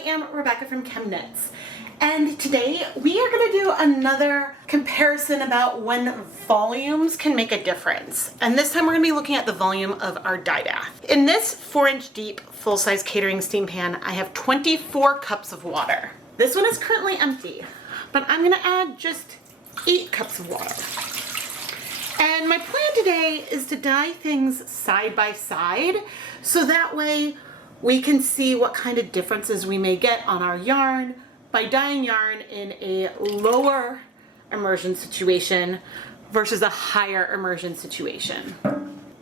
am Rebecca from ChemKnits, and today we are going to do another comparison about when volumes can make a difference. And this time we're going to be looking at the volume of our dye bath. In this 4-inch deep full-size catering steam pan, I have 24 cups of water. This one is currently empty, but I'm going to add just 8 cups of water. And my plan today is to dye things side by side, so that way we can see what kind of differences we may get on our yarn by dyeing yarn in a lower immersion situation versus a higher immersion situation.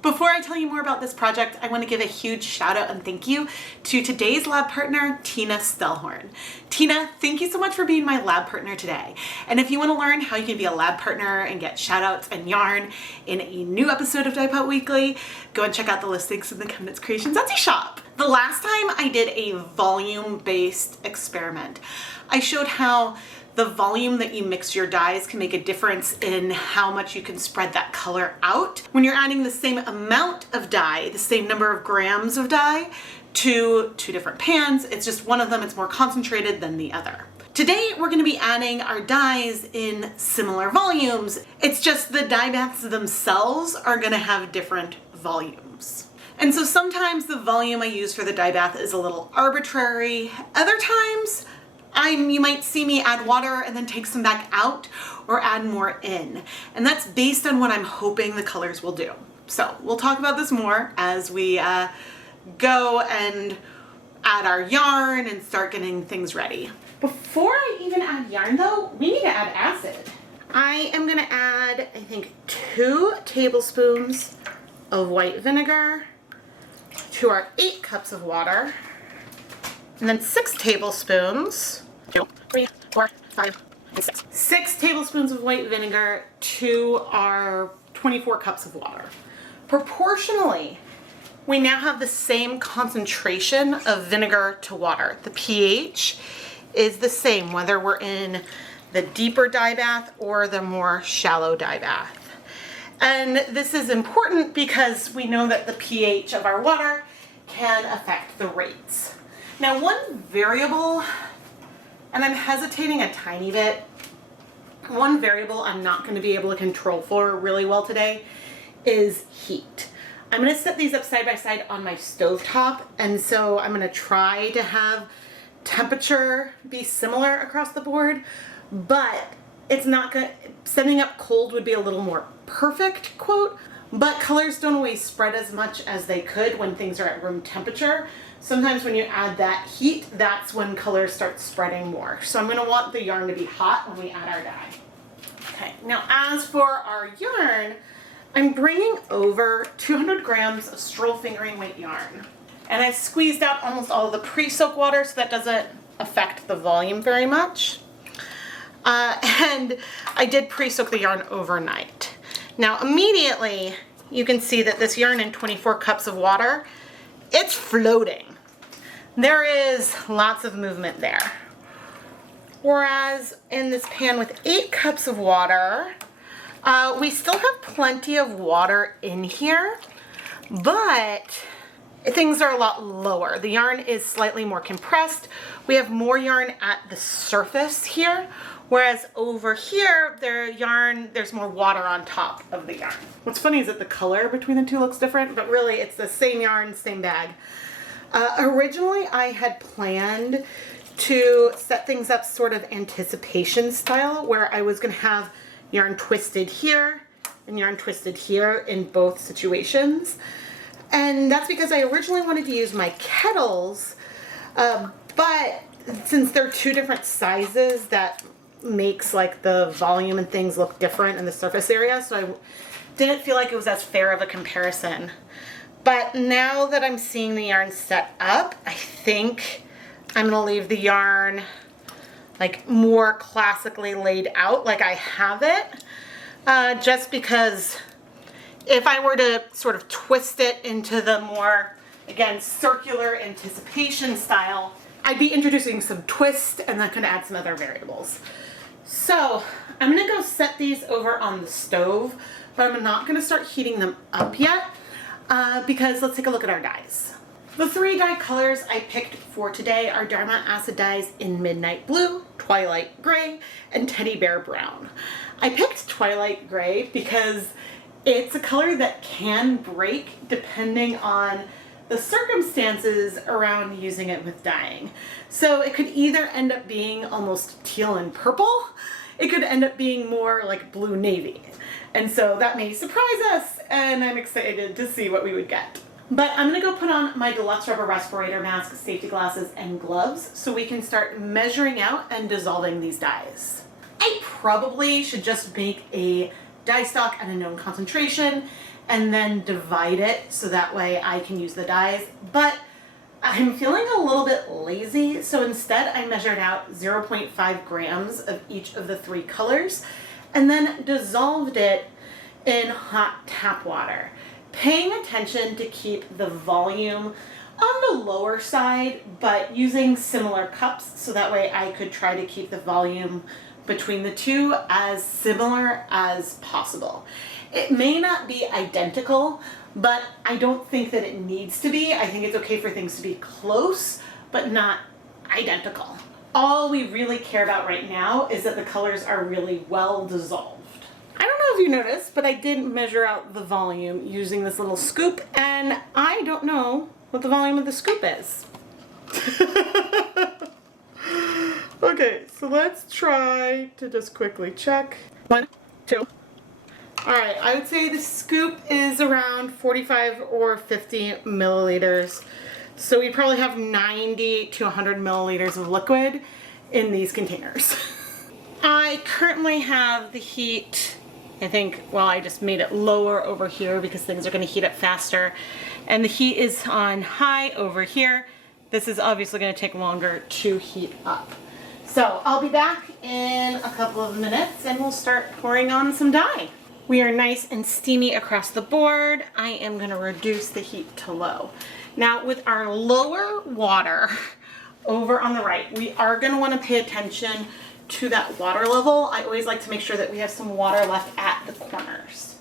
Before I tell you more about this project, I want to give a huge shout out and thank you to today's lab partner, Tina Stellhorn. Tina, thank you so much for being my lab partner today. And if you want to learn how you can be a lab partner and get shout outs and yarn in a new episode of Dyepot Weekly, go and check out the listings in the ChemKnits Creations Etsy shop. The last time I did a volume-based experiment, I showed how the volume that you mix your dyes can make a difference in how much you can spread that color out. When you're adding the same amount of dye, the same number of grams of dye to two different pans, it's just one of them, it's more concentrated than the other. Today, we're gonna be adding our dyes in similar volumes. It's just the dye baths themselves are gonna have different volumes. And so sometimes the volume I use for the dye bath is a little arbitrary. Other times, you might see me add water and then take some back out or add more in. And that's based on what I'm hoping the colors will do. So we'll talk about this more as we go and add our yarn and start getting things ready. Before I even add yarn though, we need to add acid. I am gonna add, I think, 2 tablespoons of white vinegar to our 8 cups of water. And then 6 tablespoons, 2, 3, 4, 5, and 6. 6 tablespoons of white vinegar to our 24 cups of water. Proportionally, we now have the same concentration of vinegar to water. The pH is the same, whether we're in the deeper dye bath or the more shallow dye bath. And this is important because we know that the pH of our water can affect the rates. Now, one variable, and I'm hesitating a tiny bit, one variable I'm not going to be able to control for really well today is heat. I'm going to set these up side by side on my stovetop, and so I'm going to try to have temperature be similar across the board, but it's not good. Setting up cold would be a little more perfect, quote, but colors don't always spread as much as they could when things are at room temperature. Sometimes when you add that heat, that's when colors start spreading more. So I'm going to want the yarn to be hot when we add our dye. Okay, now as for our yarn, I'm bringing over 200 grams of stroll fingering weight yarn. And I've squeezed out almost all of the pre-soak water so that doesn't affect the volume very much. And I did pre-soak the yarn overnight. Now immediately you can see that this yarn in 24 cups of water, it's floating. There is lots of movement there. Whereas in this pan with 8 cups of water, we still have plenty of water in here, but things are a lot lower. The yarn is slightly more compressed. We have more yarn at the surface here, whereas over here, there's more water on top of the yarn. What's funny is that the color between the two looks different, but really it's the same yarn, same bag. Originally, I had planned to set things up sort of anticipation style, where I was gonna have yarn twisted here and yarn twisted here in both situations. And that's because I originally wanted to use my kettles, but since they're 2 different sizes, that makes like the volume and things look different in the surface area, so I didn't feel like it was as fair of a comparison. But now that I'm seeing the yarn set up, I think I'm gonna leave the yarn like more classically laid out like I have it, just because if I were to sort of twist it into the more, again, circular anticipation style, I'd be introducing some twist and that could add some other variables. So I'm gonna go set these over on the stove, but I'm not gonna start heating them up yet because let's take a look at our dyes. The 3 dye colors I picked for today are Dharma acid dyes in Midnight Blue, Twilight Gray, and Teddy Bear Brown. I picked Twilight Gray because it's a color that can break depending on the circumstances around using it with dyeing. So it could either end up being almost teal and purple, it could end up being more like blue navy. And so that may surprise us, and I'm excited to see what we would get. But I'm gonna go put on my deluxe rubber respirator mask, safety glasses, and gloves so we can start measuring out and dissolving these dyes. I probably should just make a dye stock at a known concentration and then divide it so that way I can use the dyes, but I'm feeling a little bit lazy, so instead I measured out 0.5 grams of each of the 3 colors and then dissolved it in hot tap water, paying attention to keep the volume on the lower side, but using similar cups so that way I could try to keep the volume between the 2 as similar as possible. It may not be identical, but I don't think that it needs to be. I think it's okay for things to be close, but not identical. All we really care about right now is that the colors are really well dissolved. I don't know if you noticed, but I did measure out the volume using this little scoop, and I don't know what the volume of the scoop is. Okay, so let's try to just quickly check. 1, 2. All right, I would say the scoop is around 45 or 50 milliliters. So we probably have 90 to 100 milliliters of liquid in these containers. I currently have the heat, I think, well, I just made it lower over here because things are going to heat up faster. And the heat is on high over here. This is obviously going to take longer to heat up. So I'll be back in a couple of minutes and we'll start pouring on some dye. We are nice and steamy across the board. I am going to reduce the heat to low. Now with our lower water over on the right, we are going to want to pay attention to that water level. I always like to make sure that we have some water left at the corners.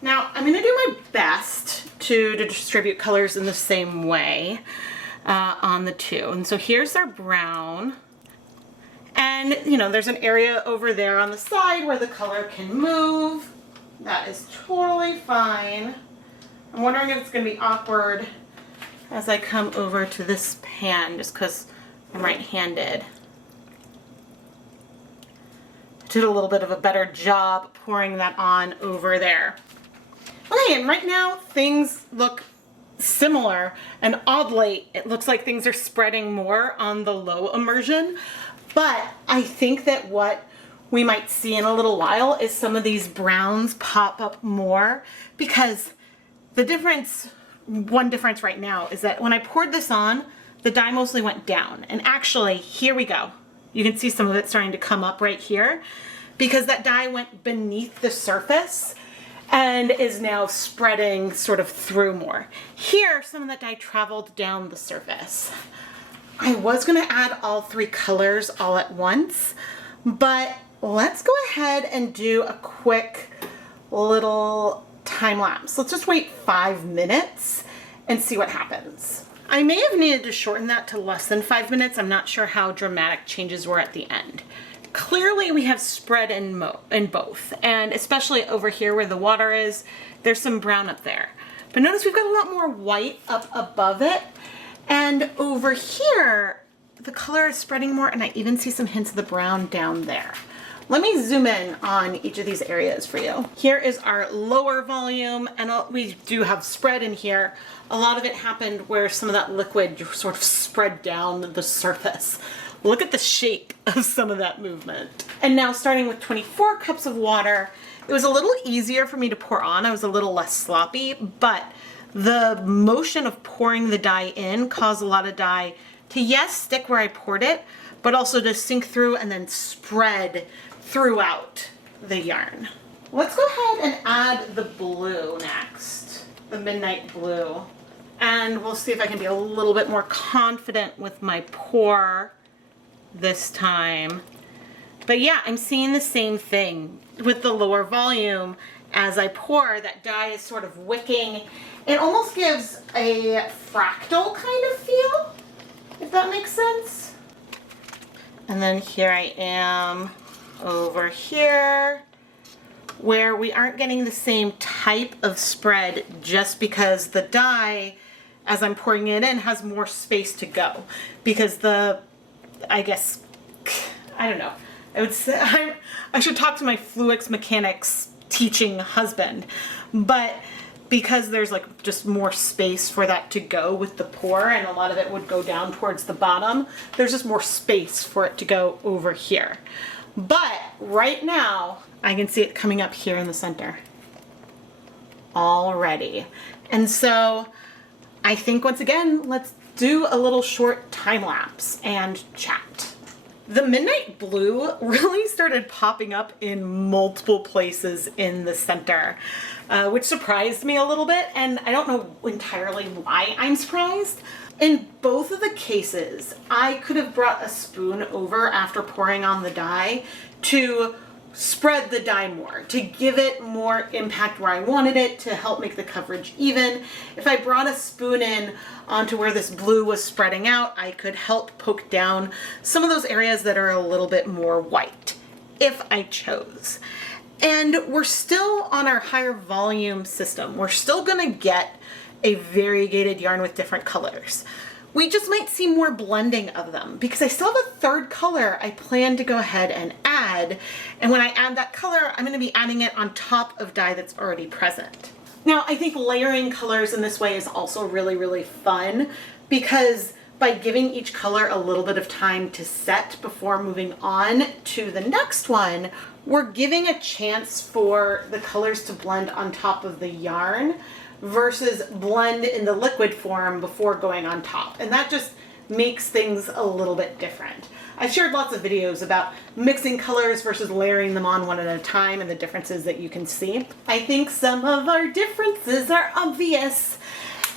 Now I'm going to do my best to distribute colors in the same way on the 2. And so here's our brown. And you know, there's an area over there on the side where the color can move. That is totally fine. I'm wondering if it's going to be awkward as I come over to this pan just because I'm right-handed. Did a little bit of a better job pouring that on over there. Okay, and right now things look similar, and oddly it looks like things are spreading more on the low immersion, but I think that what we might see in a little while is some of these browns pop up more, because the difference, one difference right now is that when I poured this on, the dye mostly went down, and actually here we go. You can see some of it starting to come up right here because that dye went beneath the surface and is now spreading sort of through more. Here, some of that dye traveled down the surface. I was gonna add all 3 colors all at once, but let's go ahead and do a quick little time lapse. Let's just wait 5 minutes and see what happens. I may have needed to shorten that to less than 5 minutes. I'm not sure how dramatic changes were at the end. Clearly we have spread in both, and especially over here where the water is, there's some brown up there. But notice we've got a lot more white up above it, and over here the color is spreading more, and I even see some hints of the brown down there. Let me zoom in on each of these areas for you. Here is our lower volume, and we do have spread in here. A lot of it happened where some of that liquid sort of spread down the surface. Look at the shape of some of that movement. And now starting with 24 cups of water, it was a little easier for me to pour on. I was a little less sloppy, but the motion of pouring the dye in caused a lot of dye to, yes, stick where I poured it, but also to sink through and then spread throughout the yarn. Let's go ahead and add the blue next, the Midnight Blue. And we'll see if I can be a little bit more confident with my pour this time. But yeah, I'm seeing the same thing with the lower volume as I pour, that dye is sort of wicking. It almost gives a fractal kind of feel, if that makes sense. And then here I am over here, where we aren't getting the same type of spread just because the dye, as I'm pouring it in, has more space to go. Because I don't know. I would say I should talk to my Fluix mechanics teaching husband, but because there's like just more space for that to go with the pour, and a lot of it would go down towards the bottom, there's just more space for it to go over here. But right now, I can see it coming up here in the center already. And so I think once again, let's do a little short time lapse and chat. The midnight blue really started popping up in multiple places in the center, which surprised me a little bit, and I don't know entirely why I'm surprised. In both of the cases, I could have brought a spoon over after pouring on the dye to spread the dye more, to give it more impact where I wanted it, to help make the coverage even. If I brought a spoon in onto where this blue was spreading out, I could help poke down some of those areas that are a little bit more white, if I chose. And we're still on our higher volume system. We're still gonna get a variegated yarn with different colors. We just might see more blending of them because I still have a third color I plan to go ahead and add. And when I add that color, I'm going to be adding it on top of dye that's already present. Now, I think layering colors in this way is also really, really fun because by giving each color a little bit of time to set before moving on to the next one, we're giving a chance for the colors to blend on top of the yarn versus blend in the liquid form before going on top. And that just makes things a little bit different. I've shared lots of videos about mixing colors versus layering them on one at a time and the differences that you can see. I think some of our differences are obvious.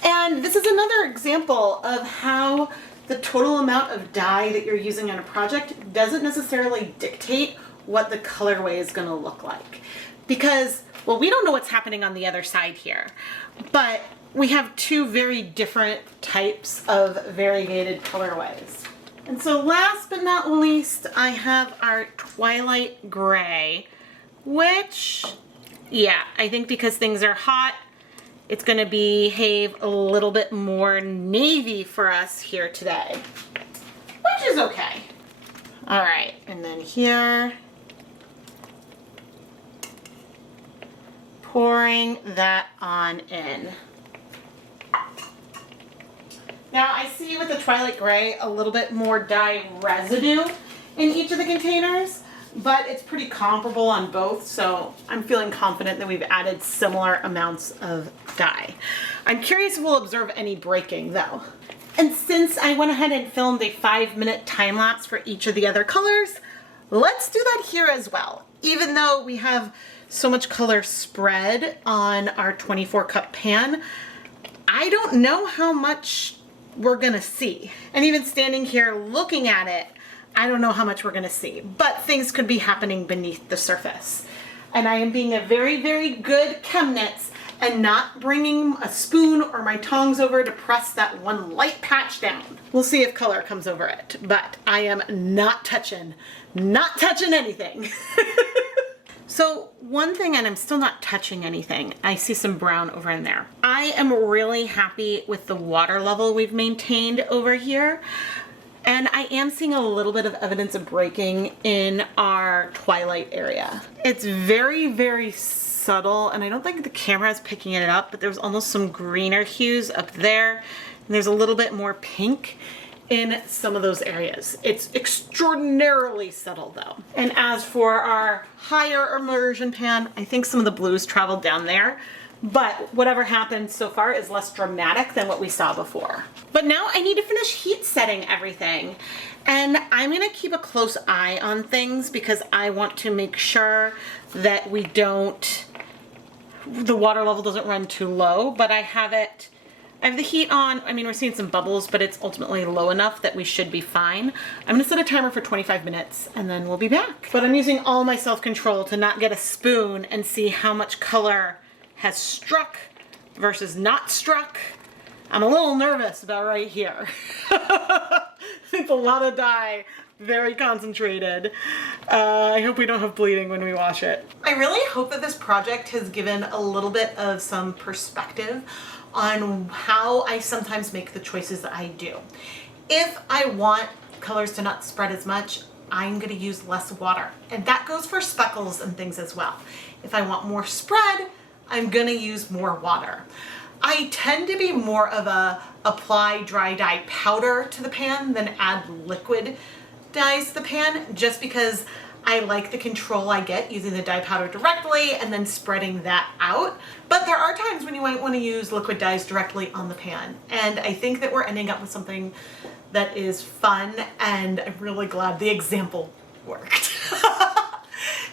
And this is another example of how the total amount of dye that you're using on a project doesn't necessarily dictate what the colorway is going to look like. Because, well, we don't know what's happening on the other side here, but we have two very different types of variegated colorways. And so last but not least, I have our twilight gray, which, yeah, I think because things are hot, it's going to behave a little bit more navy for us here today, which is okay. All right, and then here, pouring that on in. Now I see with the twilight gray a little bit more dye residue in each of the containers, but it's pretty comparable on both, so I'm feeling confident that we've added similar amounts of dye. I'm curious if we'll observe any breaking though. And since I went ahead and filmed a 5-minute time lapse for each of the other colors, let's do that here as well. Even though we have so much color spread on our 24 cup pan, I don't know how much we're gonna see. And even standing here looking at it, I don't know how much we're gonna see, but things could be happening beneath the surface. And I am being a very, very good ChemKnits and not bringing a spoon or my tongs over to press that one light patch down. We'll see if color comes over it, but I am not touching anything. So one thing, and I'm still not touching anything, I see some brown over in there. I am really happy with the water level we've maintained over here. And I am seeing a little bit of evidence of breaking in our twilight area. It's very, very subtle, and I don't think the camera is picking it up, but there's almost some greener hues up there. And there's a little bit more pink in some of those areas. It's extraordinarily subtle though. And as for our higher immersion pan, I think some of the blues traveled down there, but whatever happened so far is less dramatic than what we saw before. But now I need to finish heat setting everything. And I'm gonna keep a close eye on things because I want to make sure that the water level doesn't run too low, but I have it I have the heat on. I mean, we're seeing some bubbles, but it's ultimately low enough that we should be fine. I'm gonna set a timer for 25 minutes and then we'll be back. But I'm using all my self-control to not get a spoon and see how much color has struck versus not struck. I'm a little nervous about right here. It's a lot of dye, very concentrated. I hope we don't have bleeding when we wash it. I really hope that this project has given a little bit of some perspective on how I sometimes make the choices that I do. If I want colors to not spread as much, I'm gonna use less water. And that goes for speckles and things as well. If I want more spread, I'm gonna use more water. I tend to be more of a apply dry dye powder to the pan than add liquid dyes to the pan, just because I like the control I get using the dye powder directly and then spreading that out. But there are times when you might want to use liquid dyes directly on the pan. And I think that we're ending up with something that is fun, and I'm really glad the example worked.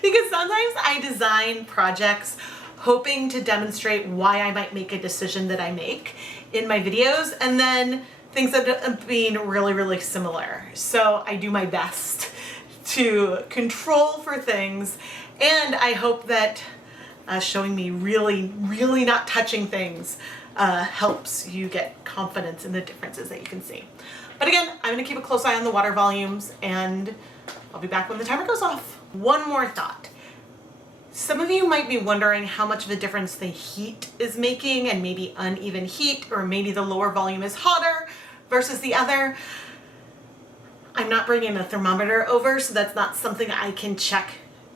Because sometimes I design projects hoping to demonstrate why I might make a decision that I make in my videos, and then things end up being really, really similar. So I do my best to control for things, and I hope that showing me really, really not touching things helps you get confidence in the differences that you can see. But again, I'm gonna keep a close eye on the water volumes, and I'll be back when the timer goes off. One more thought. Some of you might be wondering how much of a difference the heat is making, and maybe uneven heat, or maybe the lower volume is hotter versus the other. I'm not bringing a thermometer over, so that's not something I can check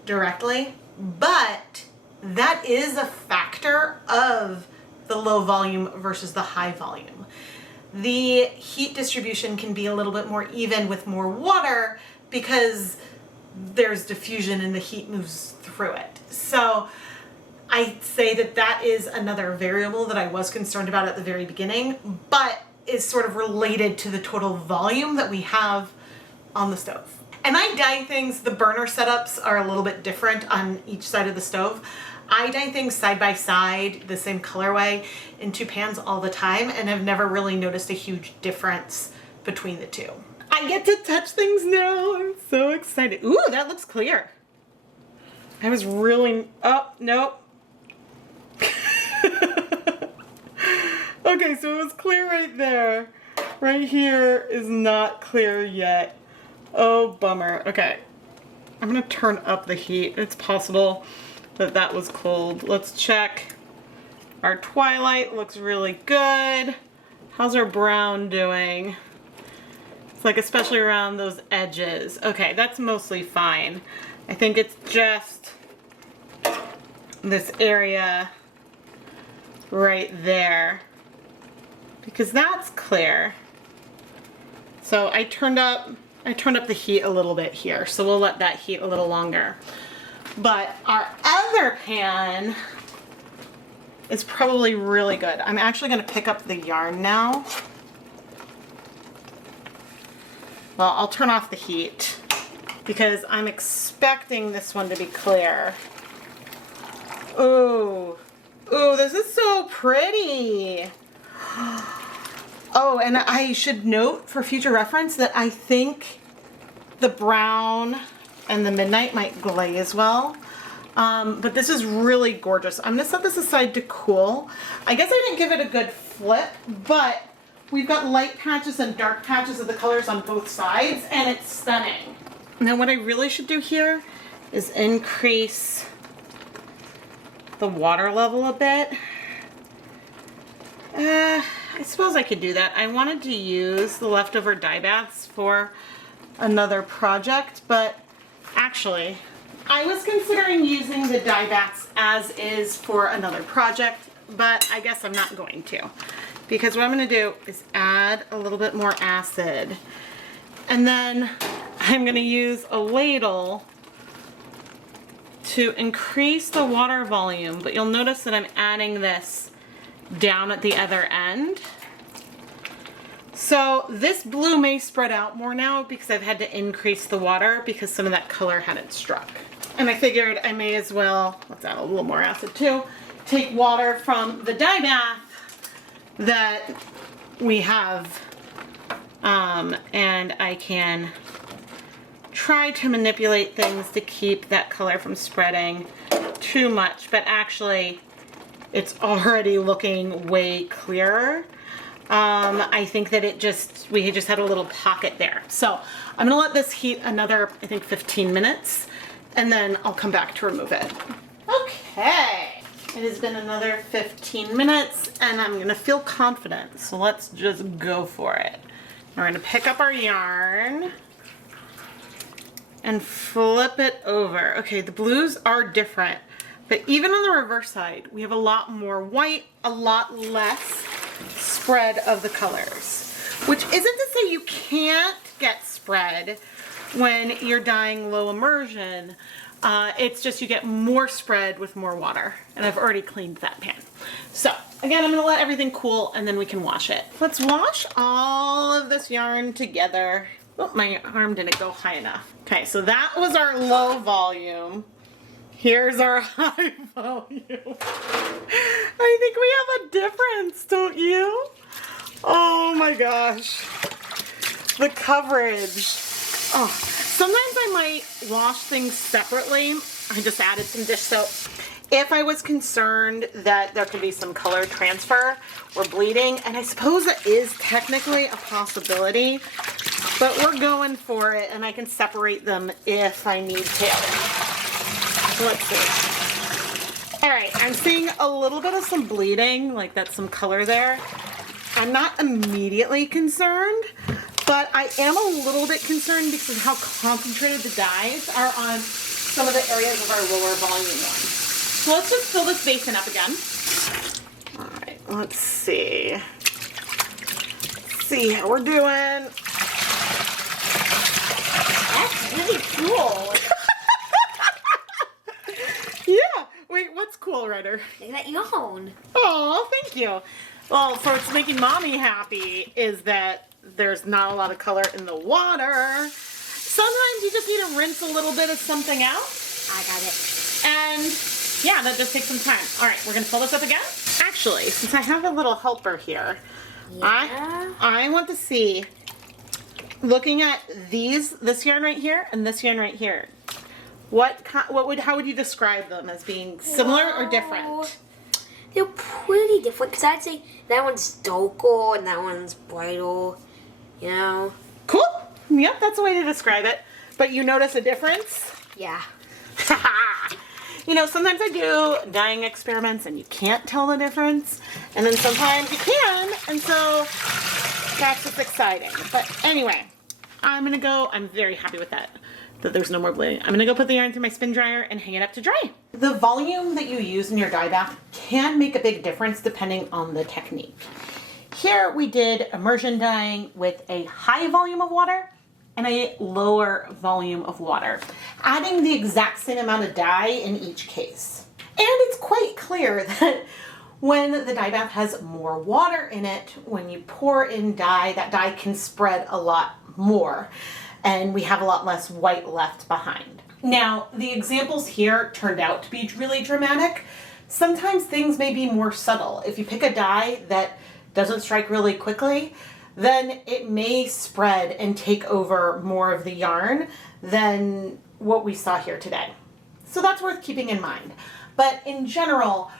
directly, but that is a factor of the low volume versus the high volume. The heat distribution can be a little bit more even with more water because there's diffusion and the heat moves through it. So I'd say that that is another variable that I was concerned about at the very beginning, but is sort of related to the total volume that we have on the stove. And I dye things, the burner setups are a little bit different on each side of the stove. I dye things side by side, the same colorway, in two pans all the time, and have never really noticed a huge difference between the two. I get to touch things now. I'm so excited. Ooh, that looks clear. I was really, oh, nope. Okay, so it was clear right there. Right here is not clear yet. Oh, bummer. Okay, I'm gonna turn up the heat. It's possible that that was cold. Let's check. Our twilight looks really good. How's our brown doing? It's like especially around those edges. Okay, that's mostly fine. I think it's just this area right there, because that's clear. So I turned up the heat a little bit here, so we'll let that heat a little longer. But our other pan is probably really good. I'm actually gonna pick up the yarn now. Well, I'll turn off the heat because I'm expecting this one to be clear. Ooh, ooh, this is so pretty. Oh, and I should note for future reference that I think the brown and the midnight might glaze well. But this is really gorgeous. I'm gonna set this aside to cool. I guess I didn't give it a good flip, but we've got light patches and dark patches of the colors on both sides, and it's stunning. Now what I really should do here is increase the water level a bit. I suppose I could do that. I wanted to use the leftover dye baths for another project, but actually, I was considering using the dye baths as is for another project, but I guess I'm not going to. Because what I'm going to do is add a little bit more acid. And then I'm going to use a ladle to increase the water volume, but you'll notice that I'm adding this down at the other end. So this blue may spread out more now because I've had to increase the water because some of that color hadn't struck. And I figured I may as well, let's add a little more acid too, take water from the dye bath that we have, and I can try to manipulate things to keep that color from spreading too much, but actually it's already looking way clearer. I think that we just had a little pocket there. So I'm gonna let this heat another, I think 15 minutes, and then I'll come back to remove it. Okay, it has been another 15 minutes and I'm gonna feel confident. So let's just go for it. We're gonna pick up our yarn and flip it over. Okay, the blues are different, but even on the reverse side, we have a lot more white, a lot less spread of the colors, which isn't to say you can't get spread when you're dyeing low immersion. It's just you get more spread with more water, and I've already cleaned that pan. So again, I'm gonna let everything cool and then we can wash it. Let's wash all of this yarn together. Oh, my arm didn't go high enough. Okay, so that was our low volume. Here's our high volume. I think we have a difference, don't you? Oh my gosh. The coverage. Oh, sometimes I might wash things separately. I just added some dish soap. If I was concerned that there could be some color transfer or bleeding, and I suppose that is technically a possibility, but we're going for it, and I can separate them if I need to. So let's see. All right, I'm seeing a little bit of some bleeding, like that's some color there. I'm not immediately concerned, but I am a little bit concerned because of how concentrated the dyes are on some of the areas of our lower volume ones. So let's just fill this basin up again. All right, let's see. Let's see how we're doing. That's really cool. Yeah. Wait, what's cool, Ryder? Look at that yarn. Oh, thank you. Well, for what's making Mommy happy is that there's not a lot of color in the water. Sometimes you just need to rinse a little bit of something out. I got it. And yeah, that just takes some time. All right, we're gonna fill this up again. Actually, since I have a little helper here, Yeah. I want to see, looking at this yarn right here and this yarn right here, how would you describe them as being similar or different? They're pretty different because I'd say that one's darker and that one's brighter, you know? Cool. Yep, that's a way to describe it. But you notice a difference? Yeah. You know, sometimes I do dyeing experiments and you can't tell the difference. And then sometimes you can. And so that's what's exciting. But anyway, I'm very happy with that there's no more bleeding. I'm gonna go put the yarn through my spin dryer and hang it up to dry. The volume that you use in your dye bath can make a big difference depending on the technique. Here we did immersion dyeing with a high volume of water and a lower volume of water, adding the exact same amount of dye in each case. And it's quite clear that when the dye bath has more water in it, when you pour in dye, that dye can spread a lot more, and we have a lot less white left behind. Now, the examples here turned out to be really dramatic. Sometimes things may be more subtle. If you pick a dye that doesn't strike really quickly, then it may spread and take over more of the yarn than what we saw here today. So that's worth keeping in mind. But in general,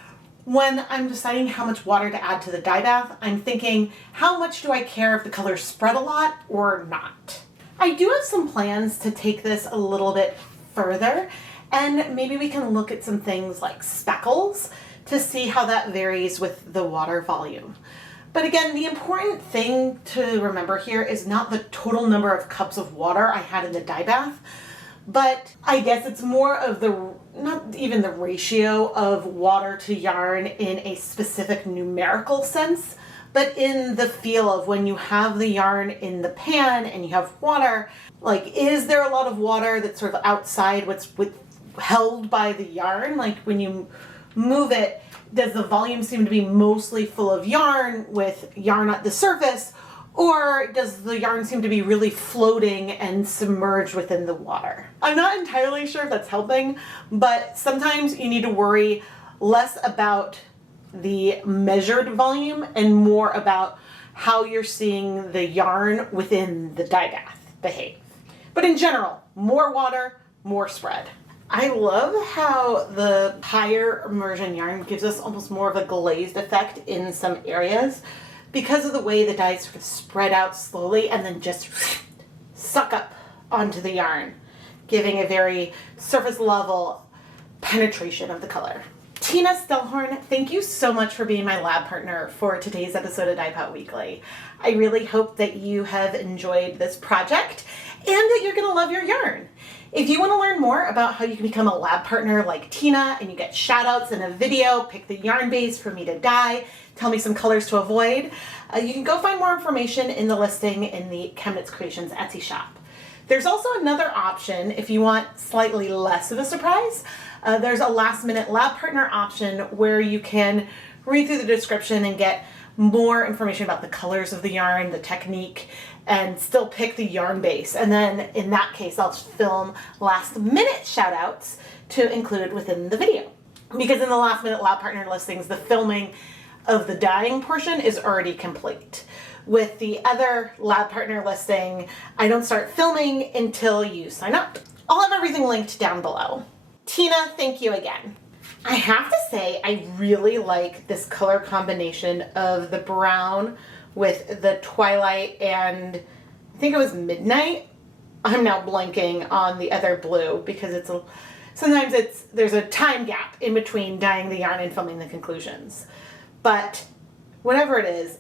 when I'm deciding how much water to add to the dye bath, I'm thinking, how much do I care if the colors spread a lot or not? I do have some plans to take this a little bit further, and maybe we can look at some things like speckles to see how that varies with the water volume. But again, the important thing to remember here is not the total number of cups of water I had in the dye bath, but I guess it's more of not even the ratio of water to yarn in a specific numerical sense, but in the feel of when you have the yarn in the pan and you have water, like, is there a lot of water that's sort of outside what's held by the yarn? Like when you move it, does the volume seem to be mostly full of yarn with yarn at the surface, or does the yarn seem to be really floating and submerged within the water? I'm not entirely sure if that's helping, but sometimes you need to worry less about the measured volume and more about how you're seeing the yarn within the dye bath behave. But in general, more water, more spread. I love how the higher immersion yarn gives us almost more of a glazed effect in some areas because of the way the dyes sort of spread out slowly and then just suck up onto the yarn, giving a very surface level penetration of the color. Tina Stellhorn, thank you so much for being my lab partner for today's episode of Dyepot Weekly. I really hope that you have enjoyed this project and that you're going to love your yarn. If you want to learn more about how you can become a lab partner like Tina and you get shout outs in a video, pick the yarn base for me to dye, tell me some colors to avoid, you can go find more information in the listing in the ChemKnits Creations Etsy shop. There's also another option if you want slightly less of a surprise. There's a last minute lab partner option where you can read through the description and get more information about the colors of the yarn, the technique, and still pick the yarn base. And then in that case, I'll film last minute shout outs to include within the video. Because in the last minute lab partner listings, the filming of the dyeing portion is already complete. With the other lab partner listing, I don't start filming until you sign up. I'll have everything linked down below. Tina, thank you again. I have to say, I really like this color combination of the brown with the twilight and I think it was midnight. I'm now blanking on the other blue because there's a time gap in between dyeing the yarn and filming the conclusions. But whatever it is,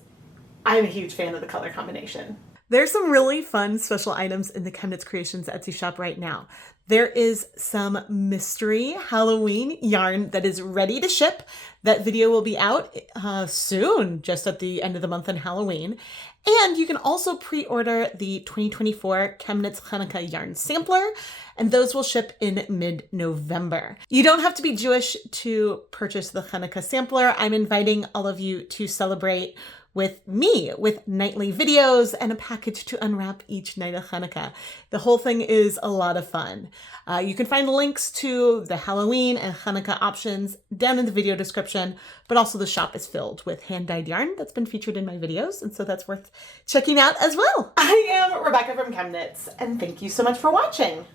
I'm a huge fan of the color combination. There's some really fun special items in the ChemKnits Creations Etsy shop right now. There is some mystery Halloween yarn that is ready to ship. That video will be out soon, just at the end of the month on Halloween. And you can also pre-order the 2024 ChemKnits Hanukkah yarn sampler, and those will ship in mid-November. You don't have to be Jewish to purchase the Hanukkah sampler. I'm inviting all of you to celebrate with me, with nightly videos and a package to unwrap each night of Hanukkah. The whole thing is a lot of fun. You can find links to the Halloween and Hanukkah options down in the video description, but also the shop is filled with hand-dyed yarn that's been featured in my videos, and so that's worth checking out as well. I am Rebecca from ChemKnits, and thank you so much for watching.